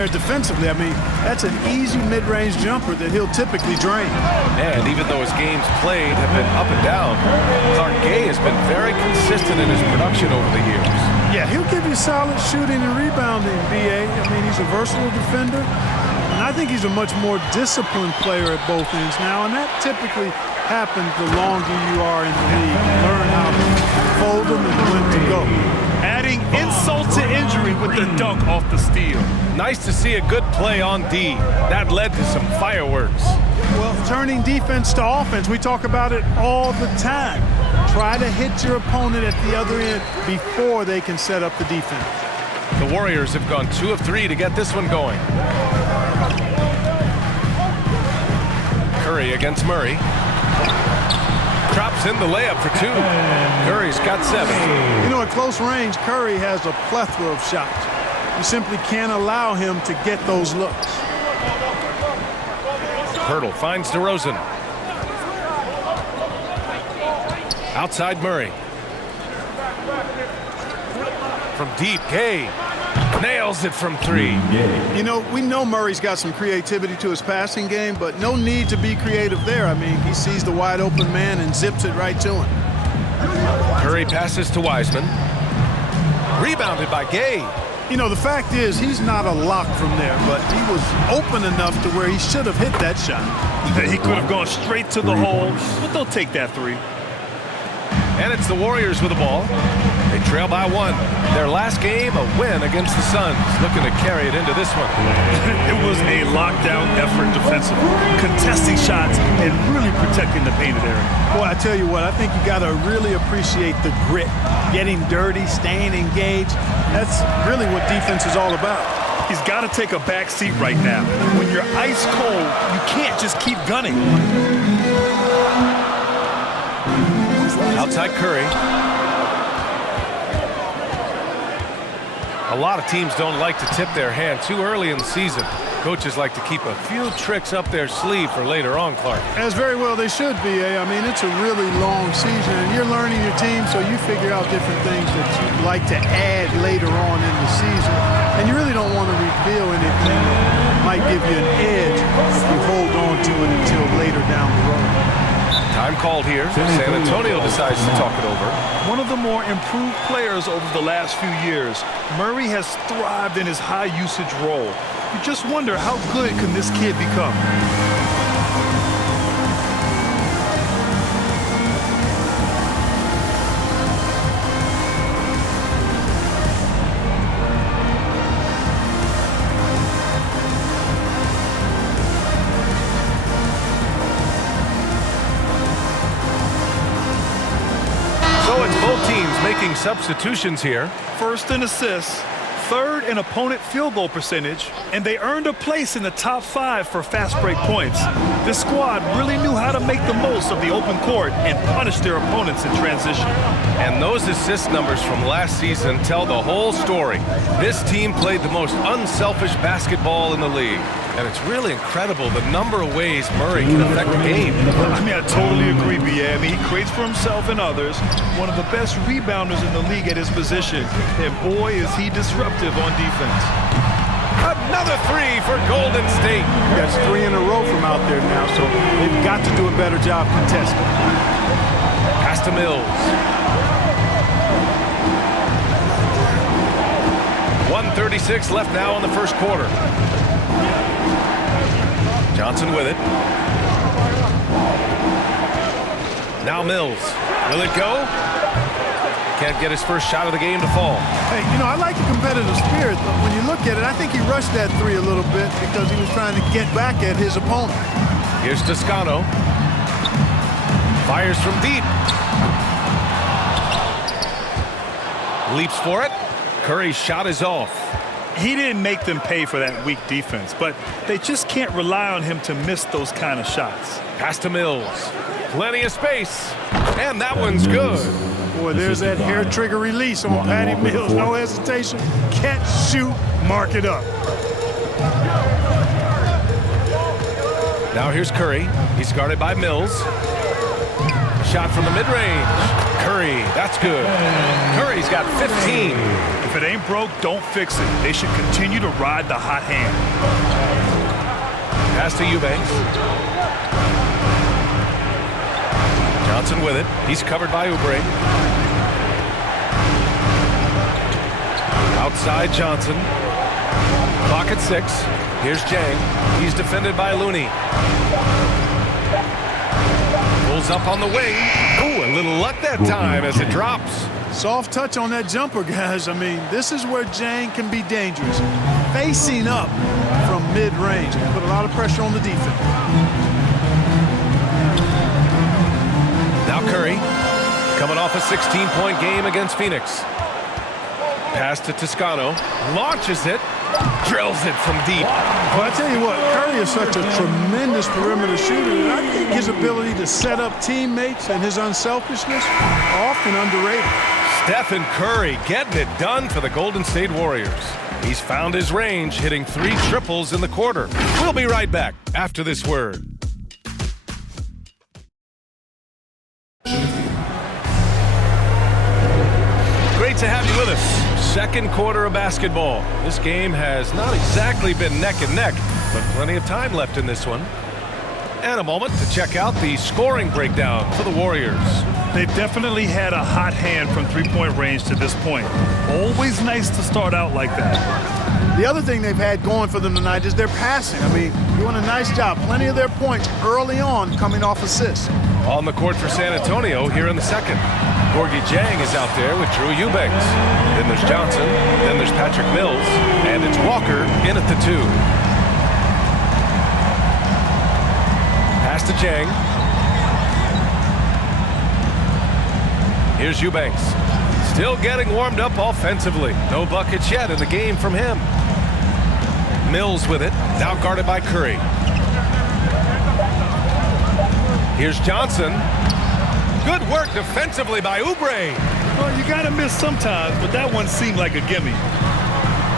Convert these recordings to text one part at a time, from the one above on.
Defensively, I mean, that's an easy mid-range jumper that he'll typically drain. And even though his games played have been up and down, Clark Gay has been very consistent in his production over the years. Yeah, he'll give you solid shooting and rebounding, B.A. I mean, he's a versatile defender, and I think he's a much more disciplined player at both ends now, and that typically happens the longer you are in the league. You learn how to fold them and when to go. Adding insult to injury with the dunk off the steal. Nice to see a good play on D. That led to some fireworks. Well, turning defense to offense, we talk about it all the time. Try to hit your opponent at the other end before they can set up the defense. The Warriors have gone 2 of 3 to get this one going. Curry against Murray. Drops in the layup for 2. Curry's got 7. You know, at close range, Curry has a plethora of shots. You simply can't allow him to get those looks. Hurdle finds DeRozan. Outside Murray. From deep, Gay nails it from 3. You know, we know Murray's got some creativity to his passing game, but no need to be creative there. I mean, he sees the wide open man and zips it right to him. Curry passes to Wiseman. Rebounded by Gay. You know, the fact is he's not a lock from there, but he was open enough to where he should have hit that shot. He could have gone straight to the hole, but they'll take that 3. And it's the Warriors with the ball. They trail by 1. Their last game, a win against the Suns. Looking to carry it into this one. It was a lockdown effort defensively. Contesting shots and really protecting the painted area. Boy, I tell you what, I think you got to really appreciate the grit. Getting dirty, staying engaged. That's really what defense is all about. He's got to take a back seat right now. When you're ice cold, you can't just keep gunning. Outside Curry. A lot of teams don't like to tip their hand too early in the season. Coaches like to keep a few tricks up their sleeve for later on, Clark. As very well they should be. I mean, it's a really long season, and you're learning your team, so you figure out different things that you'd like to add later on in the season. And you really don't want to reveal anything that might give you an edge if you hold on to it until later down the road. Time called here. San Antonio decides to talk it over. One of the more improved players over the last few years, Murray has thrived in his high-usage role. You just wonder how good can this kid become? So it's both teams making substitutions here. First in assists, third in opponent field goal percentage, and they earned a place in the top 5 for fast break points. This squad really knew how to make the most of the open court and punish their opponents in transition. And those assist numbers from last season tell the whole story. This team played the most unselfish basketball in the league. And it's really incredible the number of ways Murray can affect the game. I mean, I totally agree, B.A. I mean, he creates for himself and others. One of the best rebounders in the league at his position. And boy, is he disruptive on defense. Another 3 for Golden State. That's 3 in a row from out there now, so they've got to do a better job contesting. Pass to Mills. 1:36 left now in the first quarter. Johnson with it. Now Mills. Will it go? Can't get his first shot of the game to fall. Hey, you know, I like the competitive spirit, but when you look at it, I think he rushed that 3 a little bit because he was trying to get back at his opponent. Here's Toscano. Fires from deep. Leaps for it. Curry's shot is off. He didn't make them pay for that weak defense, but they just can't rely on him to miss those kind of shots. Pass to Mills. Plenty of space. And that one's good. Boy, there's that hair trigger release on Patty Mills. No hesitation. Catch, shoot, mark it up. Now here's Curry. He's guarded by Mills. Shot from the mid-range. Curry, that's good. Curry's got 15. If it ain't broke, don't fix it. They should continue to ride the hot hand. Pass to Eubanks. Johnson with it. He's covered by Oubre. Outside Johnson. Clock at 6. Here's Jang. He's defended by Looney. Pulls up on the wing. Ooh, a little luck that time as it drops. Soft touch on that jumper, guys. I mean, this is where Jang can be dangerous. Facing up from mid-range. Put a lot of pressure on the defense. Now Curry, coming off a 16-point game against Phoenix. Pass to Toscano. Launches it. Drills it from deep. Well, I tell you what, Curry is such a tremendous perimeter shooter, and I think his ability to set up teammates and his unselfishness are often underrated. Stephen Curry getting it done for the Golden State Warriors. He's found his range, hitting 3 triples in the quarter. We'll be right back after this word. Great to have you with us. Second quarter of basketball. This game has not exactly been neck and neck, but plenty of time left in this one. And a moment to check out the scoring breakdown for the Warriors. They've definitely had a hot hand from three-point range to this point. Always nice to start out like that. The other thing they've had going for them tonight is their passing. I mean, doing a nice job. Plenty of their points early on coming off assists. On the court for San Antonio here in the second. Gorgie Jang is out there with Drew Eubanks. Then there's Johnson. Then there's Patrick Mills. And it's Walker in at the 2. Pass to Jang. Here's Eubanks. Still getting warmed up offensively. No buckets yet in the game from him. Mills with it. Now guarded by Curry. Here's Johnson. Good work defensively by Oubre. Well, you got to miss sometimes, but that one seemed like a gimme.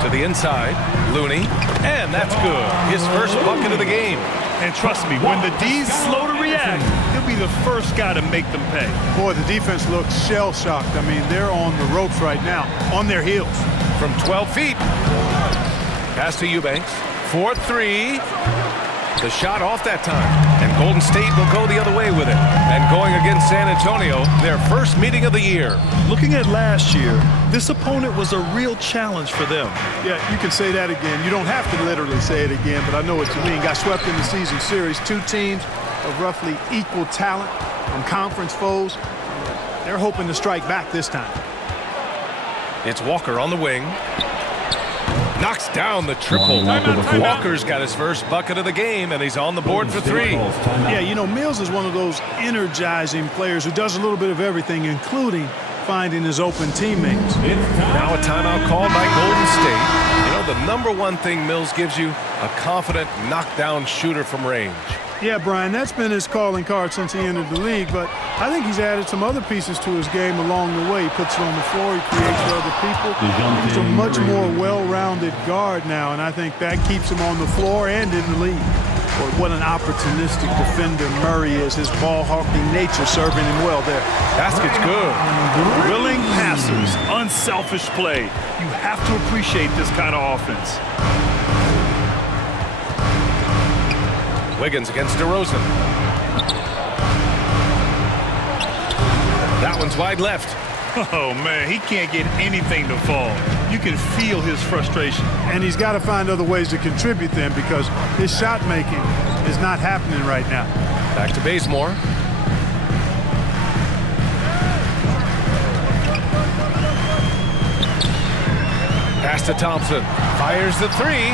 To the inside, Looney. And that's good. His first bucket of the game. And trust me, when the D's slow to react, he'll be the first guy to make them pay. Boy, the defense looks shell-shocked. I mean, they're on the ropes right now, on their heels. From 12 feet. Pass to Eubanks. 4-3. The shot off that time. And Golden State will go the other way with it. And going against San Antonio, their first meeting of the year. Looking at last year, this opponent was a real challenge for them. Yeah, you can say that again. You don't have to literally say it again, but I know what you mean. Got swept in the season series. 2 teams of roughly equal talent from conference foes. They're hoping to strike back this time. It's Walker on the wing. Knocks down the triple. Walker's got his first bucket of the game, and he's on the board for 3. Yeah, you know, Mills is one of those energizing players who does a little bit of everything, including finding his open teammates. Now a timeout called by Golden State. You know, the number one thing Mills gives you, a confident knockdown shooter from range. Yeah, Brian, that's been his calling card since he entered the league, but I think he's added some other pieces to his game along the way. He puts it on the floor, he creates for other people. He's a much more well-rounded guard now, and I think that keeps him on the floor and in the league. Boy, what an opportunistic defender Murray is. His ball-hawking nature serving him well there. Basket's good. Willing passers, unselfish play. You have to appreciate this kind of offense. Wiggins against DeRozan. That one's wide left. Oh, man, he can't get anything to fall. You can feel his frustration. And he's got to find other ways to contribute then, because his shot making is not happening right now. Back to Bazemore. Pass to Thompson. Fires the 3.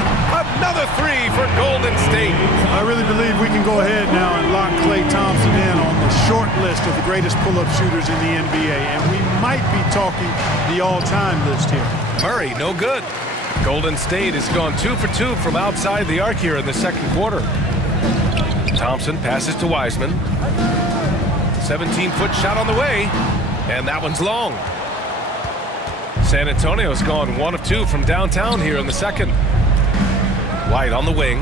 Another 3 for Golden State. I really believe we can go ahead now and lock Klay Thompson in on the short list of the greatest pull-up shooters in the NBA. And we might be talking the all-time list here. Murray, no good. Golden State has gone 2 for 2 from outside the arc here in the second quarter. Thompson passes to Wiseman. 17-foot shot on the way. And that one's long. San Antonio's gone 1 of 2 from downtown here in the second. White on the wing.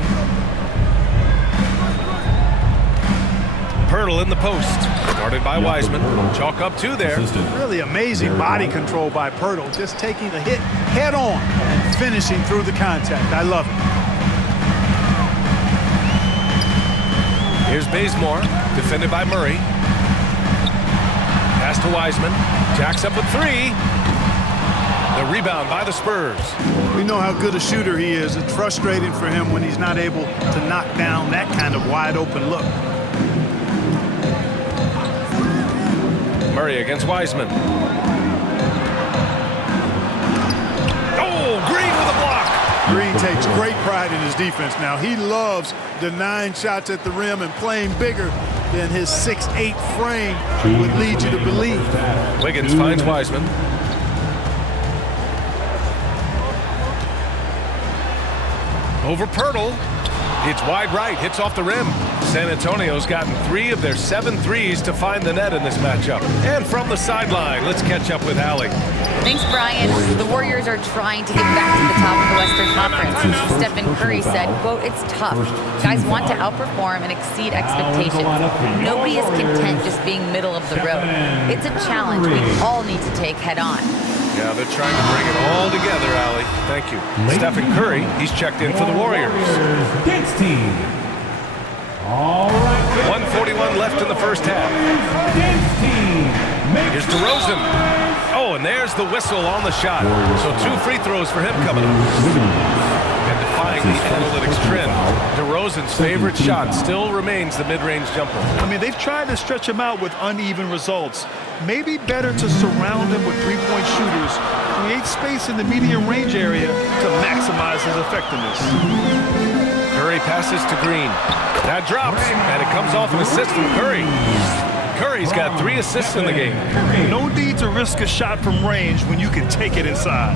Pirtle in the post. Guarded by Wiseman. Chalk up 2 there. Really amazing body control by Pirtle. Just taking the hit head on and finishing through the contact. I love it. Here's Bazemore. Defended by Murray. Pass to Wiseman. Jacks up with 3. The rebound by the Spurs. We know how good a shooter he is. It's frustrating for him when he's not able to knock down that kind of wide open look. Murray against Wiseman. Oh, Green with a block. Green takes great pride in his defense now. He loves denying shots at the rim and playing bigger than his 6'8" frame would lead you to believe. Wiggins finds Wiseman. Over Pirtle. It's wide right. Hits off the rim. San Antonio's gotten 3 of their 7 threes to find the net in this matchup. And from the sideline, let's catch up with Allie. Thanks, Brian. The Warriors are trying to get back to the top of the Western Conference. Stephen Curry said, quote, "It's tough. Guys want to outperform and exceed expectations. Nobody is content just being middle of the road. It's a challenge we all need to take head on." Yeah, they're trying to bring it all together, Allie. Thank you. Stephen Curry, he's checked in for the Warriors. Dance team. All right. 1:41 left in the first half. Dance team. Here's DeRozan. Oh, and there's the whistle on the shot. So 2 free throws for him coming up. And defying the analytics trend, DeRozan's favorite shot still remains the mid-range jumper. I mean, they've tried to stretch him out with uneven results. Maybe better to surround him with three-point shooters, create space in the medium range area to maximize his effectiveness. Curry passes to Green. That drops, and it comes off an assist from Curry. Curry's got 3 assists in the game. No need to risk a shot from range when you can take it inside.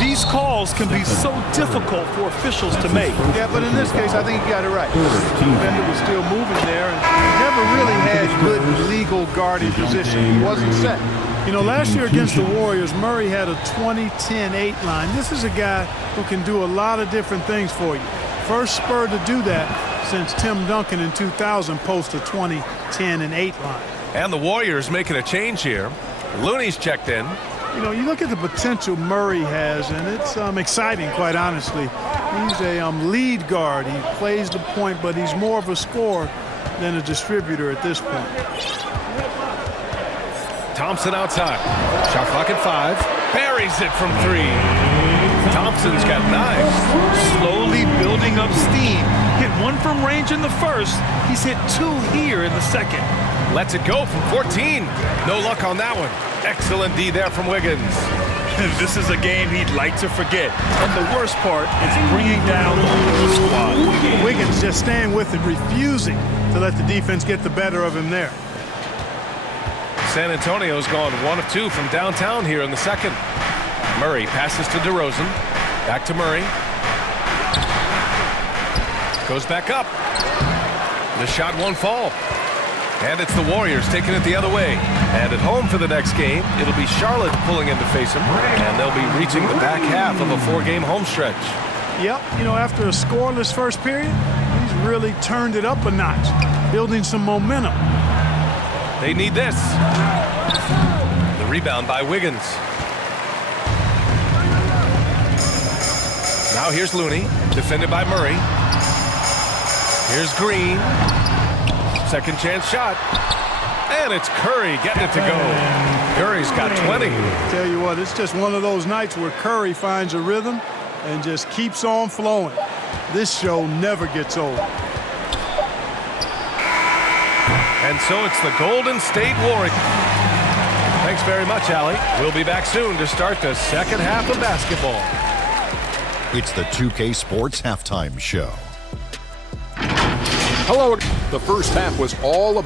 These calls can be so difficult for officials to make. Yeah, but in this case, I think you got it right. The defender was still moving there and never really had good legal guarding position. He wasn't set. You know, last year against the Warriors, Murray had a 20-10-8 line. This is a guy who can do a lot of different things for you. First Spur to do that since Tim Duncan in 2000 posted a 20-10-8 line. And the Warriors making a change here. Looney's checked in. You know, you look at the potential Murray has, and it's exciting, quite honestly. He's a lead guard. He plays the point, but he's more of a scorer than a distributor at this point. Thompson outside. Shot clock at 5. Buries it from 3. Thompson's got 9. Slowly building up steam. Hit 1 from range in the first. He's hit 2 here in the second. Lets it go from 14. No luck on that one. Excellent D there from Wiggins. This is a game he'd like to forget. And the worst part is bringing down the whole squad. Wiggins just staying with it, refusing to let the defense get the better of him there. San Antonio's gone 1 of 2 from downtown here in the second. Murray passes to DeRozan. Back to Murray. Goes back up. The shot won't fall. And it's the Warriors taking it the other way. And at home for the next game, it'll be Charlotte pulling in to face them. And they'll be reaching the back half of a 4-game home stretch. Yep, you know, after a scoreless first period, he's really turned it up a notch, building some momentum. They need this. The rebound by Wiggins. Now here's Looney, defended by Murray. Here's Green. Second chance shot. And it's Curry getting it to go. Curry's got 20. Tell you what, it's just one of those nights where Curry finds a rhythm and just keeps on flowing. This show never gets old. And so it's the Golden State Warriors. Thanks very much, Allie. We'll be back soon to start the second half of basketball. It's the 2K Sports Halftime Show. Hello. The first half was all about